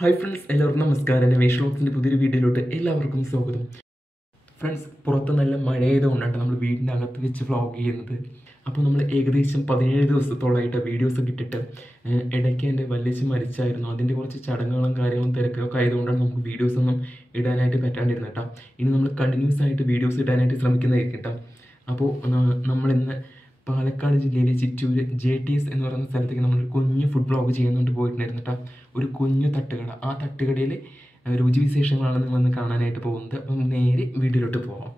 Hi friends, എല്ലാവർക്കും നമസ്കാരം. എൻ്റെ വേഷ് വ്ളോഗ്സിൻ്റെ പുതിയൊരു വീഡിയോയിലോട്ട് എല്ലാവർക്കും സ്വാഗതം. ഫ്രണ്ട്സ്, പുറത്ത് നല്ല മഴയായതുകൊണ്ടാണ് നമ്മൾ വീടിൻ്റെ അകത്ത് വെച്ച് വ്ളോഗ് ചെയ്യുന്നത്. അപ്പോൾ നമ്മൾ ഏകദേശം 17 ദിവസത്തോളമായിട്ട് വീഡിയോസൊക്കെ ഇട്ടിട്ട് ഇടയ്ക്ക് എൻ്റെ വല്യച്ഛൻ മരിച്ചായിരുന്നു. അതിൻ്റെ കുറച്ച് ചടങ്ങുകളും കാര്യങ്ങളും തിരക്കൊക്കെ ആയതുകൊണ്ടാണ് നമുക്ക് വീഡിയോസൊന്നും ഇടാനായിട്ട് പറ്റാണ്ടിരുന്നത് കേട്ടോ. ഇനി നമ്മൾ കണ്ടിന്യൂസ് ആയിട്ട് വീഡിയോസ് ഇടാനായിട്ട് ശ്രമിക്കുന്നതായിരിക്കും കേട്ടോ. അപ്പോൾ നമ്മളിന്ന് പാലക്കാട് ജില്ലയിലെ ചിറ്റൂര് JTS എന്ന് പറയുന്ന സ്ഥലത്തേക്ക് നമ്മൾ കുഞ്ഞു ഫുഡ് വ്ളോഗ് ചെയ്യുന്നുണ്ട് പോയിട്ടുണ്ടായിരുന്നു കേട്ടോ. ഒരു കുഞ്ഞു തട്ടുകട, ആ തട്ടുകടയിൽ രുചി വിശേഷങ്ങളാണ് നിങ്ങളൊന്ന് കാണാനായിട്ട് പോകുന്നത്. അപ്പം നേരെ വീഡിയോയിലോട്ട് പോകാം.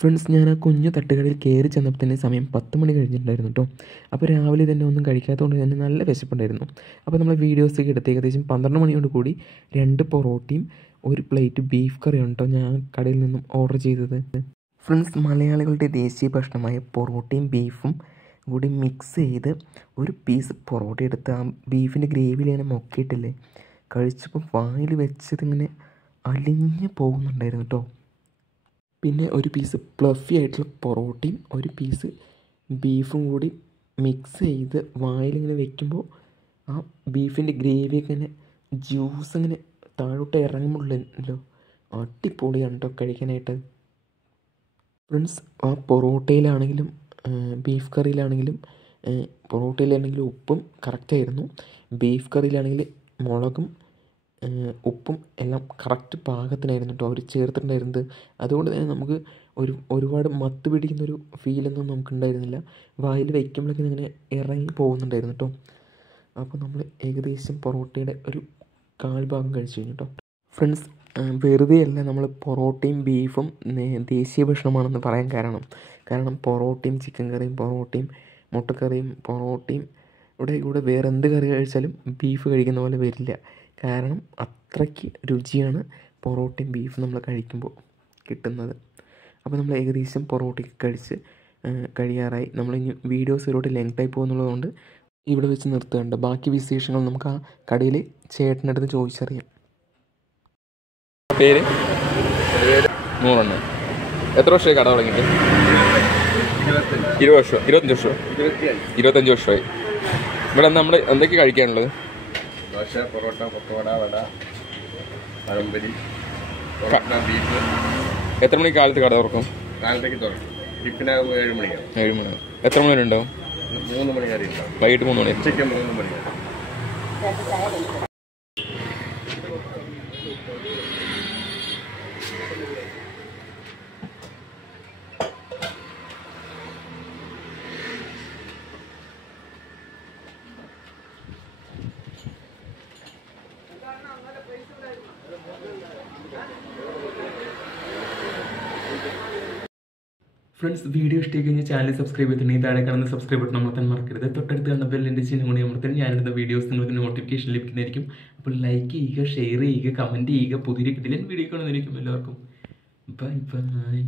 ഫ്രണ്ട്സ്, ഞാൻ ആ കുഞ്ഞു തട്ടുകടയിൽ കയറി ചെന്നപ്പോൾ തന്നെ സമയം 10 മണി കഴിഞ്ഞിട്ടുണ്ടായിരുന്നു കേട്ടോ. അപ്പോൾ രാവിലെ തന്നെ ഒന്നും കഴിക്കാത്തതുകൊണ്ട് തന്നെ നല്ല വിശപ്പുണ്ടായിരുന്നു. അപ്പോൾ നമ്മൾ വീഡിയോസൊക്കെ എടുത്ത് ഏകദേശം 12 മണിയോട് കൂടി 2 പൊറോട്ടയും 1 പ്ലേറ്റ് ബീഫ് കറിയാണ് കേട്ടോ ഞാൻ കടയിൽ നിന്നും ഓർഡർ ചെയ്തത്. ഫ്രണ്ട്സ്, മലയാളികളുടെ ദേശീയ ഭക്ഷണമായ പൊറോട്ടയും ബീഫും കൂടി മിക്സ് ചെയ്ത് ഒരു പീസ് പൊറോട്ട എടുത്ത് ആ ബീഫിൻ്റെ ഗ്രേവിയിൽ ഇങ്ങനെ മുക്കിയിട്ടില്ലേ, കഴിച്ചപ്പോൾ വായിൽ വെച്ചതിങ്ങനെ അലിഞ്ഞ് പോകുന്നുണ്ടായിരുന്നു കേട്ടോ. പിന്നെ ഒരു പീസ് പ്ലഫി ആയിട്ടുള്ള പൊറോട്ടയും 1 പീസ് ബീഫും കൂടി മിക്സ് ചെയ്ത് വായിലിങ്ങനെ വെക്കുമ്പോൾ ആ ബീഫിൻ്റെ ഗ്രേവിയൊക്കെ ഇങ്ങനെ ജ്യൂസ് ഇങ്ങനെ താഴോട്ട് ഇറങ്ങുമ്പോഴല്ലോ അടിപൊളിയാണ് കേട്ടോ കഴിക്കാനായിട്ട്. ഫ്രണ്ട്സ്, ആ പൊറോട്ടയിലാണെങ്കിലും ബീഫ് കറിയിലാണെങ്കിലും പൊറോട്ടയിലാണെങ്കിലും ഉപ്പും കറക്റ്റായിരുന്നു. ബീഫ് കറിയിലാണെങ്കിൽ മുളകും ഉപ്പും എല്ലാം കറക്റ്റ് പാകത്തിനായിരുന്നു കേട്ടോ അവർ ചേർത്തിട്ടുണ്ടായിരുന്നത്. അതുകൊണ്ട് തന്നെ നമുക്ക് ഒരുപാട് മത്ത് പിടിക്കുന്നൊരു ഫീലൊന്നും നമുക്കുണ്ടായിരുന്നില്ല. വായിൽ വയ്ക്കുമ്പോഴൊക്കെ ഇങ്ങനെ ഇറങ്ങി പോകുന്നുണ്ടായിരുന്നു കേട്ടോ. അപ്പോൾ നമ്മൾ ഏകദേശം പൊറോട്ടയുടെ ഒരു 1/4 ഭാഗം കഴിച്ചു കഴിഞ്ഞു കേട്ടോ. ഫ്രണ്ട്സ്, വെറുതെയല്ല നമ്മൾ പൊറോട്ടയും ബീഫും ദേശീയ ഭക്ഷണമാണെന്ന് പറയാൻ കാരണം പൊറോട്ടയും ചിക്കൻ കറിയും പൊറോട്ടയും മുട്ടക്കറിയും പൊറോട്ടയും കൂടെ വേറെ എന്ത് കറി കഴിച്ചാലും ബീഫ് കഴിക്കുന്ന പോലെ വരില്ല. കാരണം അത്രയ്ക്ക് രുചിയാണ് പൊറോട്ടയും ബീഫും നമ്മൾ കഴിക്കുമ്പോൾ കിട്ടുന്നത്. അപ്പോൾ നമ്മൾ ഏകദേശം പൊറോട്ടയൊക്കെ കഴിച്ച് കഴിയാറായി. നമ്മളിനി വീഡിയോസ് ഒരുപാട് ലെങ്തായി പോകുന്നുള്ളതുകൊണ്ട് ഇവിടെ വെച്ച് നിർത്തുകയുണ്ട്. ബാക്കി വിശേഷങ്ങൾ നമുക്ക് ആ കടയിൽ ചേട്ടനടുത്ത് ചോദിച്ചറിയാം. പേര് 100. എത്ര വർഷമായി കട തുടങ്ങിയിട്ട്? 20 വർഷം, 25 വർഷം, 25 വർഷമായി. ഇവിടെ നമ്മൾ എന്തൊക്കെ കഴിക്കാനുള്ളത്? ദോശ, പൊറോട്ട, പക്കവട, വട, പഴംപൊരി, പൊറോട്ട, ബീഫ്. എത്ര മണി കാലത്ത് കട തുറക്കും? കാലത്തേക്ക് തുറക്കും. ടിപ്പിനാകുമ്പോൾ 7 മണിയാവും. 7 മണി. എത്ര മണി വരെ ഉണ്ടാവും? 3 മണി വരെ ഉണ്ടാവും. വൈകിട്ട് 3 മണി. ഉച്ചയ്ക്ക് 3 മണി വരെ. ഫ്രണ്ട്സ്, വീഡിയോ ഇഷ്ടമായി കഴിഞ്ഞാൽ ചാനൽ സബ്സ്ക്രൈബ് ചെയ്തിട്ടുണ്ടെങ്കിൽ താഴെ കാണുന്ന സബ്സ്ക്രൈബ് ബട്ടൺ അമർത്താൻ മറക്കരുത്. തൊട്ടടുത്ത് കാണുന്ന ബെല്ലിൻ്റെ ചിഹ്നം കൂടി അമർത്താൻ ഞാനിടുന്ന വീഡിയോസ് നിങ്ങൾക്ക് നോട്ടിഫിക്കേഷൻ ലഭിക്കുന്നതായിരിക്കും. അപ്പോൾ ലൈക്ക് ചെയ്യുക, ഷെയർ ചെയ്യുക, കമൻറ്റ് ചെയ്യുക. പുതിയൊരു കിടിലൻ വീഡിയോ കാണുന്നതായിരിക്കും. എല്ലാവർക്കും ബൈ ബൈ.